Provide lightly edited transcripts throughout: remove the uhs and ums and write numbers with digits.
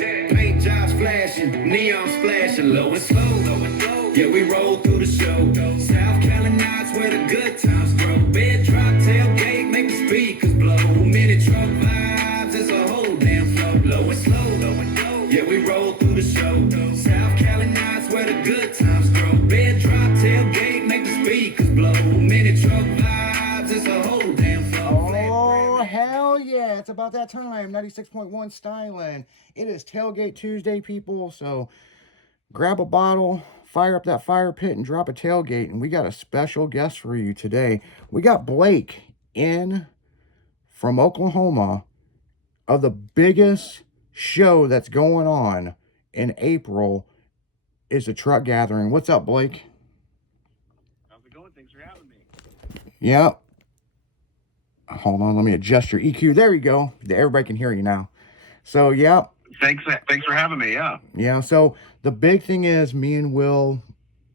Paint jobs flashing, neon splashing, low and slow. Yeah, we roll through the show. South Carolina's where the good times grow. Bed drop, tailgate, make the speakers blow. Mini truck vibes, it's a whole damn flow. Low and slow. Yeah, we roll through the show. South Carolina's where the good times grow. Bed drop, tailgate, make the speakers blow. Mini truck vibes, it's a whole damn flow. Oh, hell yeah. It's about that time. 96.1 styling. It is Tailgate Tuesday, people. So grab a bottle, fire up that fire pit, and drop a tailgate. And we got a special guest for you today. We got Blake in from Oklahoma of the biggest show that's going on in April is a truck gathering. What's up, Blake? How's it going? Thanks for having me. Yep. Hold on, let me adjust your EQ. There you go. Everybody can hear you now. So, yep. Thanks for having me. Yeah. Yeah, so the big thing is me and Will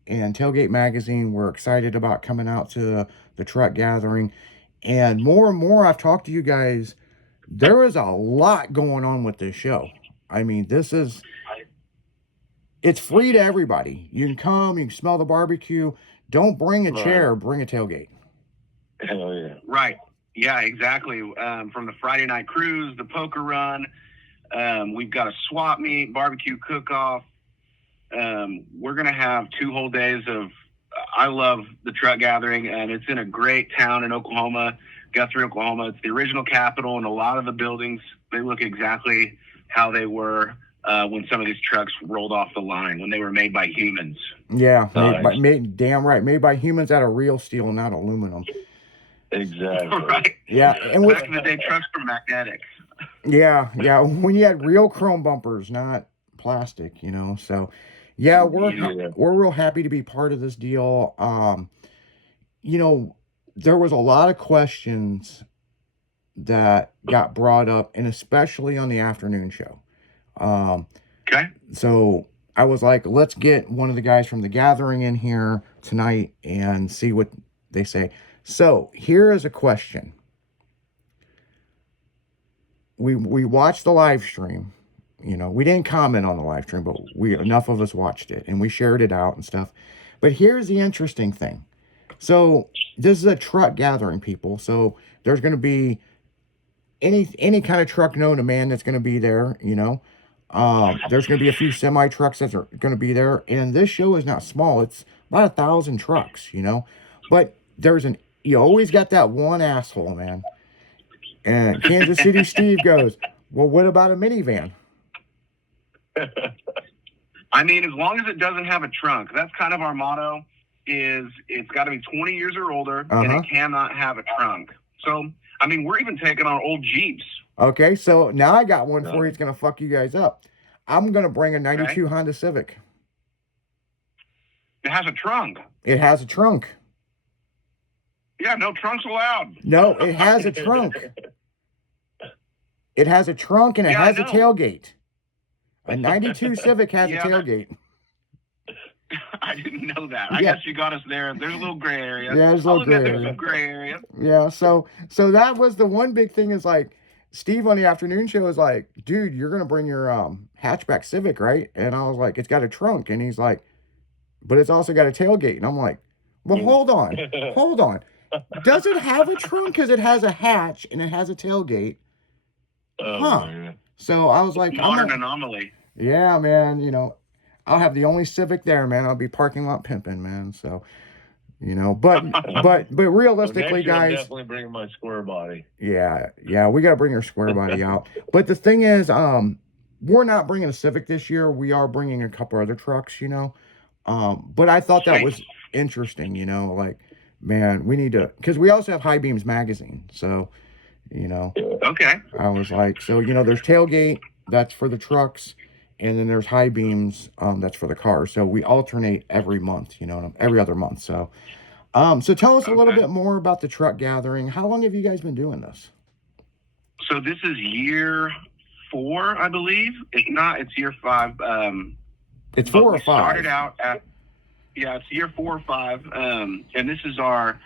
and Tailgate Magazine, we're excited about coming out to the truck gathering. And more I've talked to you guys, there is a lot going on with this show. I mean, it's free to everybody. You can come, you can smell the barbecue. Don't bring a chair, bring a tailgate. Hell yeah. Right. Yeah, exactly. From the Friday night cruise, the poker run, we've got a swap meet, barbecue cook-off. We're going to have 2 whole days of, I love the truck gathering, and it's in a great town in Oklahoma, Guthrie, Oklahoma. It's the original capital, and a lot of the buildings, they look exactly how they were when some of these trucks rolled off the line, when they were made by humans. Yeah, damn right. Made by humans out of real steel, not aluminum. Exactly. Right. Yeah, and back in the day, trucks were magnetic. Yeah. When you had real chrome bumpers, not plastic, So, yeah, we're real happy to be part of this deal. There was a lot of questions that got brought up, and especially on the afternoon show. Okay. So I was like, let's get one of the guys from the gathering in here tonight and see what they say. So here is a question. We watched the live stream. We didn't comment on the live stream, but enough of us watched it and we shared it out and stuff. But here's the interesting thing. So this is a truck gathering, people. So there's going to be any kind of truck known to man that's going to be there. There's going to be a few semi trucks that are going to be there, and this show is not small. It's about 1,000 trucks. But you always got that one asshole, man. And Kansas City Steve goes, well, what about a minivan? I mean, as long as it doesn't have a trunk, that's kind of our motto. Is it's got to be 20 years or older, and it cannot have a trunk. So, I mean, we're even taking on old Jeeps. Okay, so now I got one for you. It's going to fuck you guys up. I'm going to bring a 92 Honda Civic. It has a trunk. It has a trunk. Yeah, no trunks allowed. No, it has a trunk. It has a trunk and it has a tailgate. A 92 Civic has a tailgate. I didn't know that. I guess you got us there. There's a little gray area. Yeah, there's a little gray area. Yeah, so that was the one big thing is like, Steve on the afternoon show is like, dude, you're going to bring your hatchback Civic, right? And I was like, it's got a trunk. And he's like, but it's also got a tailgate. And I'm like, well, hold on. Does it have a trunk? Because it has a hatch and it has a tailgate. Man. So I was like, modern anomaly. Yeah, man. I'll have the only Civic there, man. I'll be parking lot pimping, man. So, but realistically, guys, I'm definitely bringing my square body. Yeah, we got to bring our square body out. But the thing is, we're not bringing a Civic this year. We are bringing a couple other trucks, But I thought that was interesting, like, man, we need to, because we also have High Beams Magazine. So, Okay. I was like, so, there's tailgate, that's for the trucks. And then there's High Beams, that's for the cars. So we alternate every month, every other month. So, so tell us a little bit more about the truck gathering. How long have you guys been doing this? So this is year 4, I believe. It's year 5. It's 4 or 5. Started out at, it's year 4 or 5. And this is our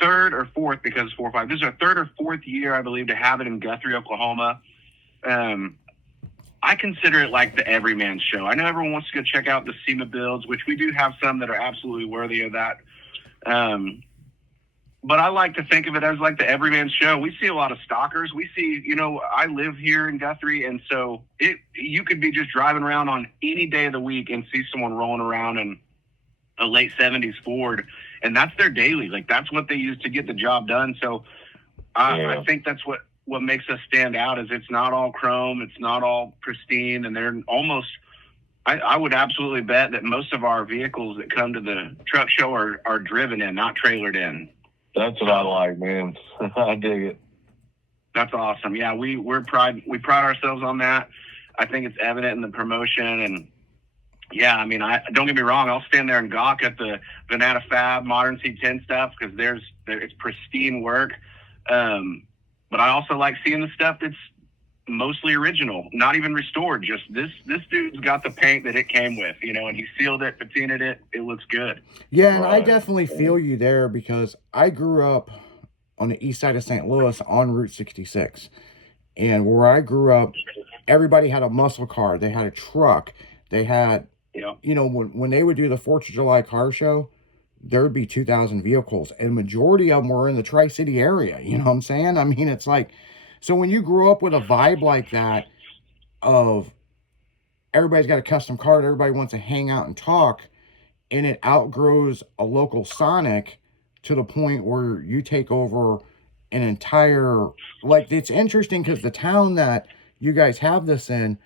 3rd or 4th, because it's 4 or 5. This is our 3rd or 4th year, I believe, to have it in Guthrie, Oklahoma. I consider it like the everyman show. I know everyone wants to go check out the SEMA builds, which we do have some that are absolutely worthy of that. But I like to think of it as like the everyman show. We see a lot of stalkers. We see, I live here in Guthrie, and so you could be just driving around on any day of the week and see someone rolling around in a late 70s Ford, and that's their daily. Like, that's what they use to get the job done. So I think that's what makes us stand out, is it's not all chrome, it's not all pristine, and they're almost, I would absolutely bet that most of our vehicles that come to the truck show are driven in, not trailered in. That's what I like, man. I dig it. That's awesome. Yeah, we pride ourselves on that. I think it's evident in the promotion, and yeah, I mean, don't get me wrong, I'll stand there and gawk at the Venata Fab Modern C10 stuff because it's pristine work. But I also like seeing the stuff that's mostly original, not even restored. Just this dude's got the paint that it came with, and he sealed it, patinaed it. It looks good. Yeah, and I definitely feel you there because I grew up on the east side of St. Louis on Route 66. And where I grew up, everybody had a muscle car. They had a truck. They had, when they would do the 4th of July car show, there would be 2,000 vehicles. And majority of them were in the Tri-City area. You know what I'm saying? I mean, it's like, so when you grow up with a vibe like that of everybody's got a custom car, everybody wants to hang out and talk, and it outgrows a local Sonic to the point where you take over an entire, like, it's interesting because the town that you guys have this in,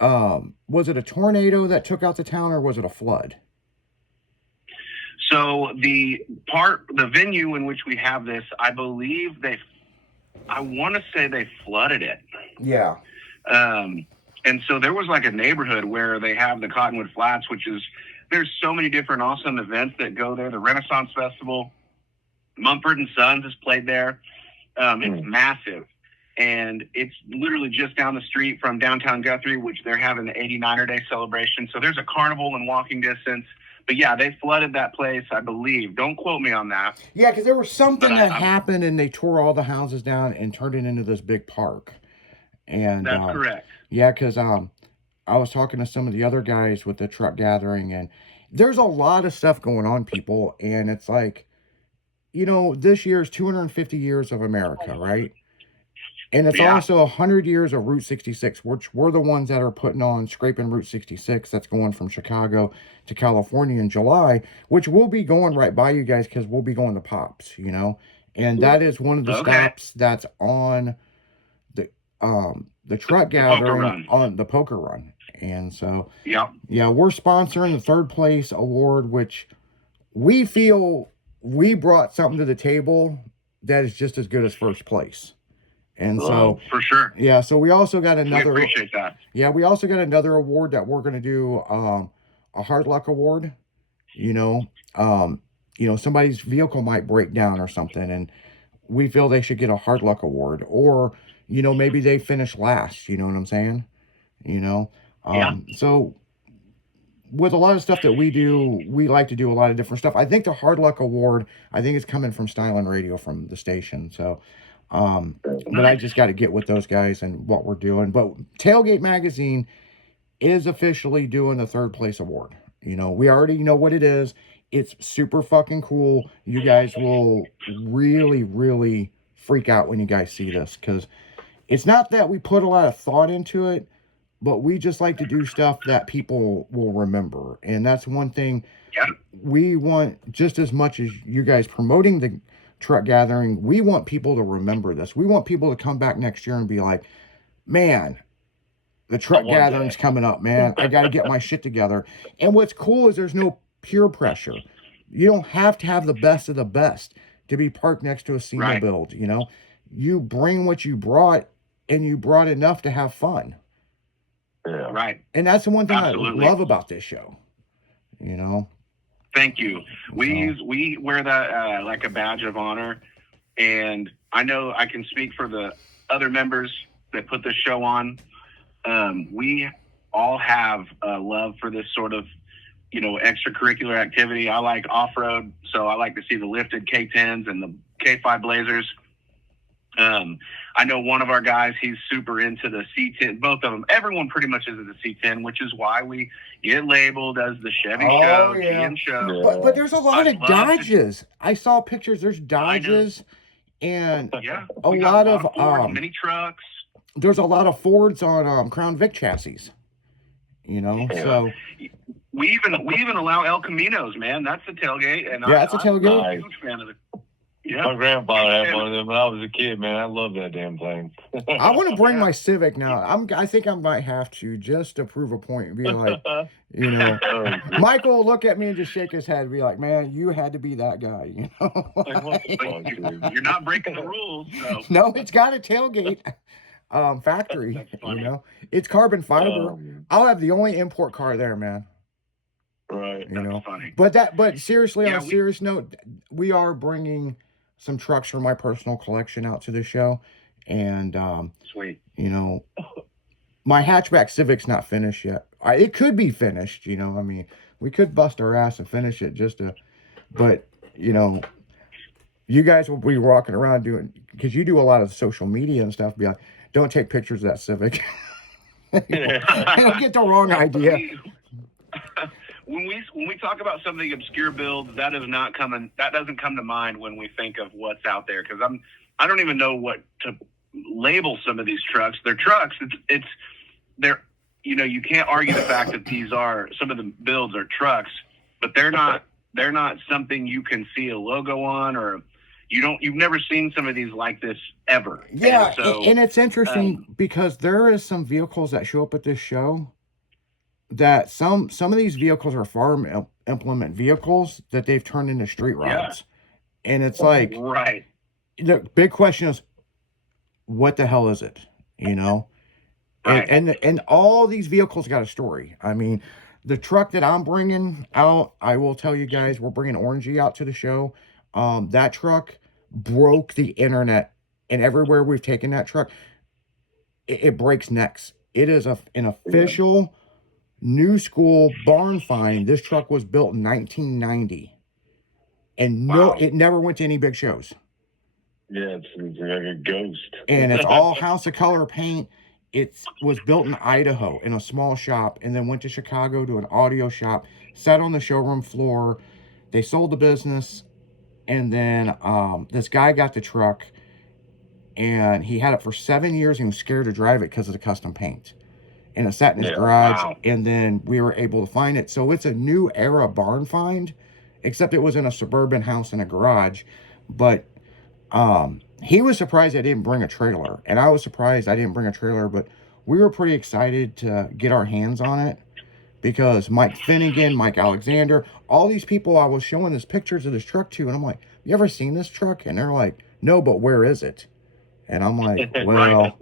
was it a tornado that took out the town, or was it a flood? So the venue in which we have this, I believe I want to say they flooded it. Yeah. And so there was like a neighborhood where they have the Cottonwood Flats, there's so many different awesome events that go there. The Renaissance Festival, Mumford and Sons has played there. It's massive. And it's literally just down the street from downtown Guthrie, which they're having the 89er Day celebration. So there's a carnival in walking distance. But yeah, they flooded that place, I believe. Don't quote me on that. Yeah, because there was something that happened, and they tore all the houses down and turned it into this big park. And that's correct. Yeah, because I was talking to some of the other guys with the truck gathering, and there's a lot of stuff going on, people. And it's like, this year is 250 years of America, right? And it's also 100 years of Route 66, which we're the ones that are scraping Route 66. That's going from Chicago to California in July, which we'll be going right by you guys because we'll be going to Pops, And that is one of the stops that's on the truck gathering on the poker run. And so, yeah, we're sponsoring the 3rd place award, which we feel we brought something to the table that is just as good as 1st place. And so, for sure. Yeah, so we also got another. We appreciate that. Yeah, we also got another award that we're going to do, a hard luck award. Somebody's vehicle might break down or something, and we feel they should get a hard luck award, or maybe they finish last. You know what I'm saying? So with a lot of stuff that we do, we like to do a lot of different stuff. I think the hard luck award, I think it's coming from Stylin' Radio from the station. So. But I just got to get with those guys and what we're doing. But Tailgate Magazine is officially doing the 3rd place award. We already know what it is. It's super fucking cool. You guys will really, really freak out when you guys see this, because it's not that we put a lot of thought into it, but we just like to do stuff that people will remember. And that's one thing we want, just as much as you guys promoting the truck gathering, we want people to remember this. We want people to come back next year and be like, man, the truck gathering's coming up, man. I got to get my shit together. And what's cool is there's no peer pressure. You don't have to have the best of the best to be parked next to a SEMA build. You bring what you brought, and you brought enough to have fun. Yeah. Right. And that's the one thing I love about this show. Thank you. We wear that like a badge of honor, and I know I can speak for the other members that put this show on. We all have a love for this sort of, extracurricular activity. I like off-road, so I like to see the lifted K10s and the K5 Blazers. I know one of our guys, he's super into the C10. Both of them, everyone pretty much is the C10, which is why we get labeled as the Chevy Show, GM Show. But there's a lot I'd of love to- Dodges. I saw pictures. There's Dodges and Yeah, a we got lot of Ford, mini trucks. there's a lot of Fords on Crown Vic chassis. You know, so We even allow El Caminos, man. That's the tailgate, and yeah, that's a tailgate. I'm a huge fan of it. Yeah, My grandfather had one of them when I was a kid, man. I love that damn thing. I want to bring my Civic now. I think I might have to just to prove a point and be like, you know, Michael will look at me and just shake his head and be like, man, you had to be that guy, you know. Like, what the fuck, dude? you're not breaking the rules. So. No, it's got a tailgate factory, you know. It's carbon fiber. I'll have the only import car there, man. Right. You know. Funny. But seriously, Yeah, on a serious note, we are bringing some trucks from my personal collection out to the show, and Sweet. you know, my hatchback Civic's not finished yet. It could be finished, you know. I mean, we could bust our ass and finish it but you know, you guys will be walking around doing, because you do a lot of social media and stuff. Be like, don't take pictures of that Civic. Don't get the wrong idea. When we talk about something obscure builds, that doesn't come to mind when we think of what's out there, because I don't even know what to label some of these trucks. They're trucks. They're you can't argue the fact that some of the builds are trucks, but they're not something you can see a logo on, or you've never seen some of these like this ever. Yeah, and it's interesting because there is some vehicles that show up at this show that some of these vehicles are farm implement vehicles that they've turned into street rods. Yeah. And it's like, right. The big question is, what the hell is it? You know? Right. And all these vehicles got a story. I mean, the truck that I'm bringing out, I will tell you guys, we're bringing Orangey out to the show. That truck broke the internet, and everywhere we've taken that truck, it breaks necks. It is an official new school barn find. This truck was built in 1990, and it never went to any big shows. Yeah, it's like a ghost. And it's all House of Color paint. It was built in Idaho in a small shop, and then went to Chicago to an audio shop, sat on the showroom floor. They sold the business, and then this guy got the truck, and he had it for 7 years. And he was scared to drive it because of the custom paint. And it sat in his garage, and then we were able to find it. So it's a new era barn find, except it was in a suburban house in a garage. But he was surprised I didn't bring a trailer, and I was surprised I didn't bring a trailer, but we were pretty excited to get our hands on it, because Mike Finnegan, Mike Alexander, all these people I was showing this pictures of this truck to, and I'm like, you ever seen this truck? And they're like, no, but where is it? And I'm like, well,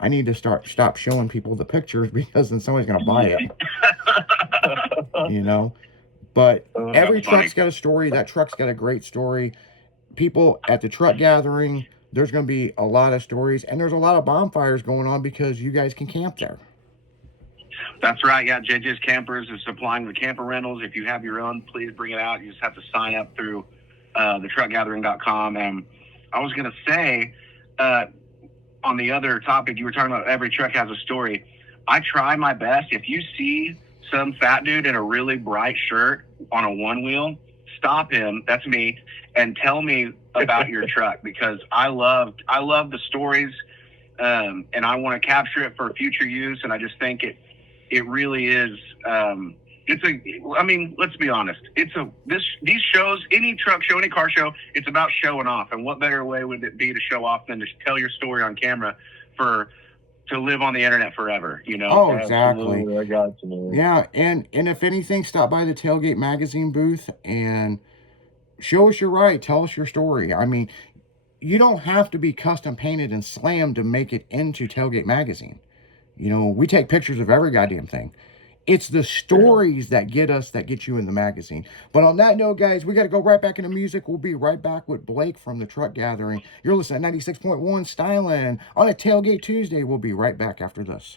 I need to stop showing people the pictures, because then somebody's going to buy it, you know? But every truck's got a story. That truck's got a great story. People at the truck gathering, there's going to be a lot of stories, and there's a lot of bonfires going on because you guys can camp there. That's right. Yeah, JJ's Campers is supplying the camper rentals. If you have your own, please bring it out. You just have to sign up through thetruckgathering.com. And I was going to say, on the other topic, you were talking about every truck has a story. I try my best. If you see some fat dude in a really bright shirt on a one wheel, stop him. That's me. And tell me about your truck, because I love the stories, and I want to capture it for future use. And I just think it really is. Let's be honest. These shows, any truck show, any car show, it's about showing off. And what better way would it be to show off than to tell your story on camera to live on the internet forever, you know? Oh, exactly. Absolutely. I got you, man. Yeah, and if anything, stop by the Tailgate magazine booth and show us your ride. Tell us your story. I mean, you don't have to be custom painted and slammed to make it into Tailgate magazine. You know, we take pictures of every goddamn thing. It's the stories that get you in the magazine. But on that note, guys, we got to go right back into music. We'll be right back with Blake from the Truck Gathering. You're listening to 96.1 Styling on a Tailgate Tuesday. We'll be right back after this.